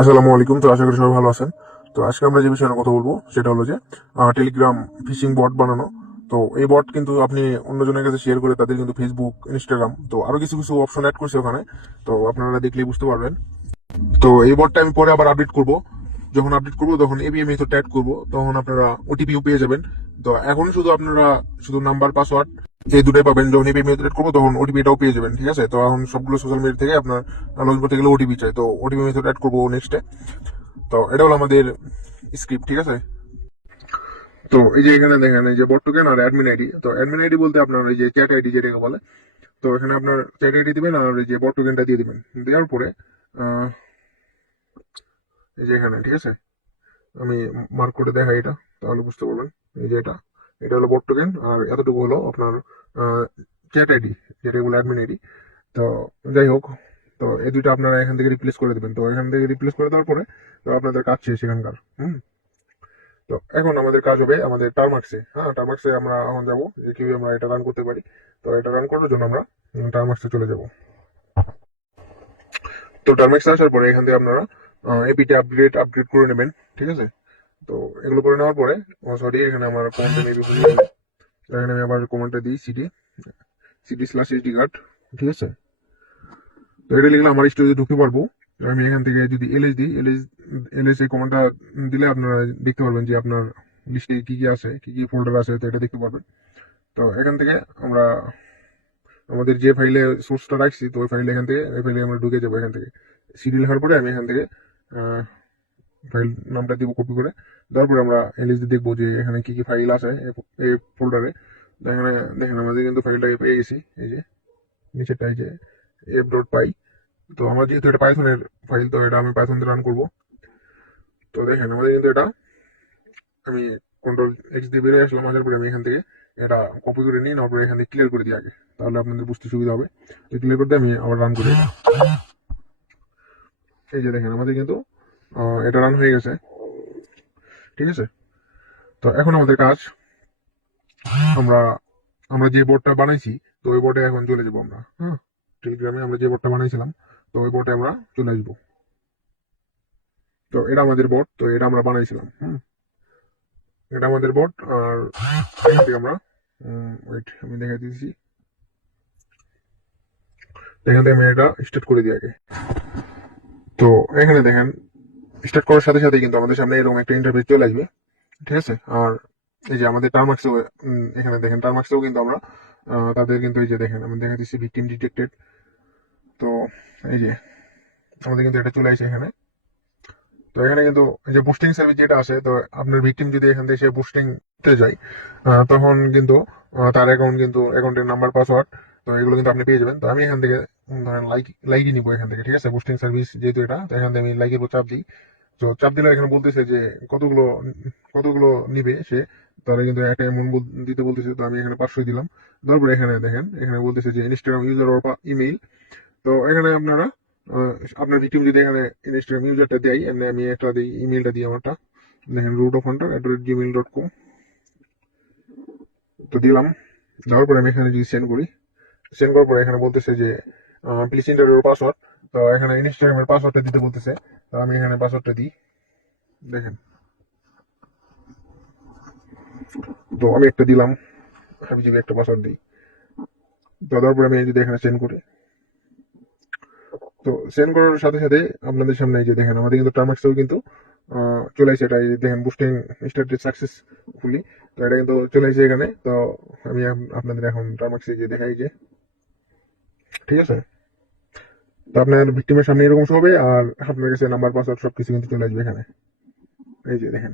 আসসালামু আলাইকুম। তো আশা করি সবাই ভালো আছেন। তো আজকে আমরা যে বিষয়ে কথা বলবো সেটা হলো যে টেলিগ্রাম ফিশিং বট বানানো। তো এই বট কিন্তু আপনি অন্যজনের কাছে শেয়ার করে তাদের কিন্তু ফেসবুক, ইনস্টাগ্রাম তো আরো কিছু কিছু অপশন অ্যাড করছে ওখানে। তো আপনারা দেখলেই বুঝতে পারবেন। তো এই বটটা আমি পরে আবার আপডেট করব। যখন আপডেট করব তখন এবিএম মেথড অ্যাড করব, তখন আপনারা ওটিপিও পেয়ে যাবেন। তো এখন শুধু আপনারা শুধু নাম্বার, পাসওয়ার্ড এই দুটোই পাবেন। যখন এবিএম মেথড অ্যাড করবো তখন ওটিপিটাও পেয়ে যাবেন। ঠিক আছে? তো এখন সবগুলো সোশ্যাল মিডিয়া থেকে আপনার লগ ইন করতে গেলে ওটিপি চাই। তো ওটিপি মেথড অ্যাড করবো নেক্সটে। তো এটা হলো আমাদের স্ক্রিপ্ট। ঠিক আছে? তো এই যে এখানে দেখেন এই যে বট টোকেন আর অ্যাডমিন আইডি। তো অ্যাডমিন আইডি বলতে আপনার এই যে চ্যাট আইডি যেটাকে বলে। তো এখানে আপনার চ্যাট আইডি দিবেন আর এই যে বট টোকেনটা দিয়ে দিবেন। দেওয়ার পরে আহ, এই যে এখানে, ঠিক আছে, আমি মার্ক করে দেখাই এটা, তাহলে বুঝতে পারবেন। এই যে এটা এটা হলো বট টোকেন আর এতটুকু হলো আপনার চ্যাট আইডি, যেটা বলে অ্যাডমিন আইডি। তো যাই হোক, তো এই দুইটা আপনারা এখান থেকে রিপ্লেস করে দেবেন। তো এখান থেকে রিপ্লেস করে দেওয়ার পরে তো আপনাদের কাজ শেষ এখানকার। তো এখন আমাদের কাজ হবে আমাদের টার্মাক্সে। হ্যাঁ, টার্মাক্সে আমরা এখন যাবো যে কিভাবে আমরা এটা রান করতে পারি। তো এটা রান করার জন্য আমরা টার্মাক্সে চলে যাব। তো টার্মাক্সে আসার পরে এখান থেকে আপনারা এপিটি আপগ্রেড আপগ্রেড করে নেবেন। ঠিক আছে? তো এগুলো করে নেওয়ার পরে, সরি, এখানে আমার কমেন্টে মেবি ভুলে গেছে। এখানে আমি আবার কমেন্টে দিই city city slash SD card. ঠিক আছে? তো এটা লিখলে আমার স্টোরেজে ঢুকতে পারবো। আমি এখান থেকে যদি এলএস দিই, এলএস এই কমান্ডটা দিলে আপনারা দেখতে পারবেন যে আপনার লিস্টে কি কি আছে, কি কি ফোল্ডার আছে, তো এটা দেখতে পারবেন। তো এখান থেকে আমরা আমাদের যে ফাইলে সোর্সটা রাখছি, তো ওই ফাইলে এখান থেকে ওই ফাইলে আমরা ঢুকে যাবো। এখান থেকে সিডি লেখার পরে আমি এখান থেকে ফাইল নামটা দিব কপি করে। তারপরে আমরা এলএস দিয়ে দেখবো যে এখানে কি কি ফাইল আছে এই ফোল্ডারে। এখানে দেখেন আমাদের কিন্তু ফাইলটা পেয়ে গেছি। এই যে নিচেরটা, এই যে এফ ডট পাই। তো আমার যেহেতু এটা পাইথনের ফাইল, তো এটা আমি পাইথন দিয়ে রান করবো। তো দেখেন আমাদের কিন্তু এটা, আমি কন্ট্রোল এক্স দিয়ে বেরিয়ে আসলাম। আসার পরে আমি এখান থেকে এটা কপি করে নিই, নেওয়ার পরে এখান থেকে ক্লিয়ার করে দিই আগে, তাহলে আপনাদের বুঝতে সুবিধা হবে। তো ক্লিয়ার করতে আমি আবার রান করি এটা। এই যে দেখেন আমাদের কিন্তু এটা রান হয়ে গেছে। ঠিক আছে? তো এখন আমাদের কাজ, আমরা আমরা যে বোর্ডটা বানাইছি, তো ওই বোর্ডে এখন চলে যাবো আমরা। হ্যাঁ, টেলিগ্রামে আমরা যে বোর্ডটা বানাইছিলাম, তো ওই বোর্ডে আমরা চলে আসবো। তো এটা আমাদের বোর্ড, তো এটা আমরা বানাইছিলাম। এটা আমাদের বোর্ড। আর এখান থেকে আমরা ওয়েট, আমি দেখাই দিয়েছি। এখান থেকে আমি এটা স্টার্ট করে দিই আগে। তো এখানে দেখেন স্টার্ট করার সাথে সাথে কিন্তু আমাদের সামনে এরকম একটা ইন্টারফেস চলে আসবে। ঠিক আছে? আর এই যে আমাদের টার্মাক্সেও, এখানে দেখেন টার্মাক্সেও কিন্তু আমরা তাদের কিন্তু এই যে দেখেন আমি দেখা দিচ্ছি ভিকটিম ডিটেক্টেড। তো এই যে আমাদের কিন্তু এটা চলে আসে এখানে। তো এখানে কিন্তু এই যে বুস্টিং সার্ভিস যেটা আছে, তো আপনার ভিকটিম যদি এখান থেকে সে বুস্টিং তে যায়, তখন কিন্তু তার অ্যাকাউন্ট কিন্তু অ্যাকাউন্টের নাম্বার, পাসওয়ার্ড, তো এগুলো কিন্তু আপনি পেয়ে যাবেন। তো আমি এখান থেকে ধরেন লাইকই নিবো এখান থেকে। ঠিক আছে? বুস্টিং সার্ভিস যেহেতু এটা, তো এখান থেকে আমি লাইকের উপর চাপ দিই। তো চাপ দিলে এখানে বলতেছে যে কতগুলো কতগুলো নিবে সে, তাহলে কিন্তু একটা অ্যামাউন্ট দিতে বলতেছে। তো আমি এখানে 500 দিলাম। তারপরে এখানে দেখেন এখানে বলতেছে যে ইনস্টাগ্রাম ইউজার অর ইমেইল। তো এখানে আপনারা আপনার ভিকটিম যদি এখানে ইনস্টাগ্রাম ইউজারটা দেয়, এমনি আমি একটা দিই, ইমেলটা দিই আমারটা। দেখেন rootofhunter@gmail.com। তো দিলাম। দেওয়ার পরে আমি এখানে যদি সেন্ড করি, সেন্ড করার পরে এখানে বলতেছে যে প্লিজ এন্টার ইউর পাসওয়ার্ড। তো এখানে ইনস্টাগ্রামের পাসওয়ার্ডটা দিতে বলতেছে। তো আমি এখানে পাসওয়ার্ডটা দিই। দেখেন, তো আমি একটা দিলাম, আমি যদি একটা পাসওয়ার্ড দিই। তো দেওয়ার পরে আমি যদি এখানে সেন্ড করি, তো সেন্ড করার সাথে সাথে আপনাদের সামনে এই যে দেখেন আমাদের কিন্তু টার্মাক্সেও কিন্তু চলে আসে। এটা এই যে দেখেন বুস্টিং স্টার্টেড সাকসেসফুলি। তো এটা কিন্তু চলে আসে এখানে। তো আমি আপনাদের এখন টার্মাক্সে যে দেখাই যে, ঠিক আছে, তো আপনার ভিক্টিমের সামনে এরকম শো হবে আর আপনার কাছে নাম্বার, পাসওয়ার্ড সবকিছু কিন্তু চলে আসবে এখানে। এই যে দেখেন,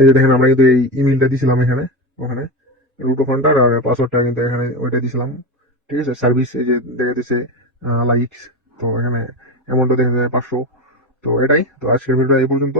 এই যে দেখেন আমরা কিন্তু এই ইমেলটা দিছিলাম এখানে, ওখানে রুট অফ ফান্ডার, আর পাসওয়ার্ডটা কিন্তু এখানে ওইটা দিছিলাম। ঠিক আছে? সার্ভিস এই যে দেখা দিচ্ছে লাইকস। তো এখানে অ্যামাউন্টটা দেখা যায় 500। তো এটাই, তো আজকের ভিডিও এই পর্যন্ত।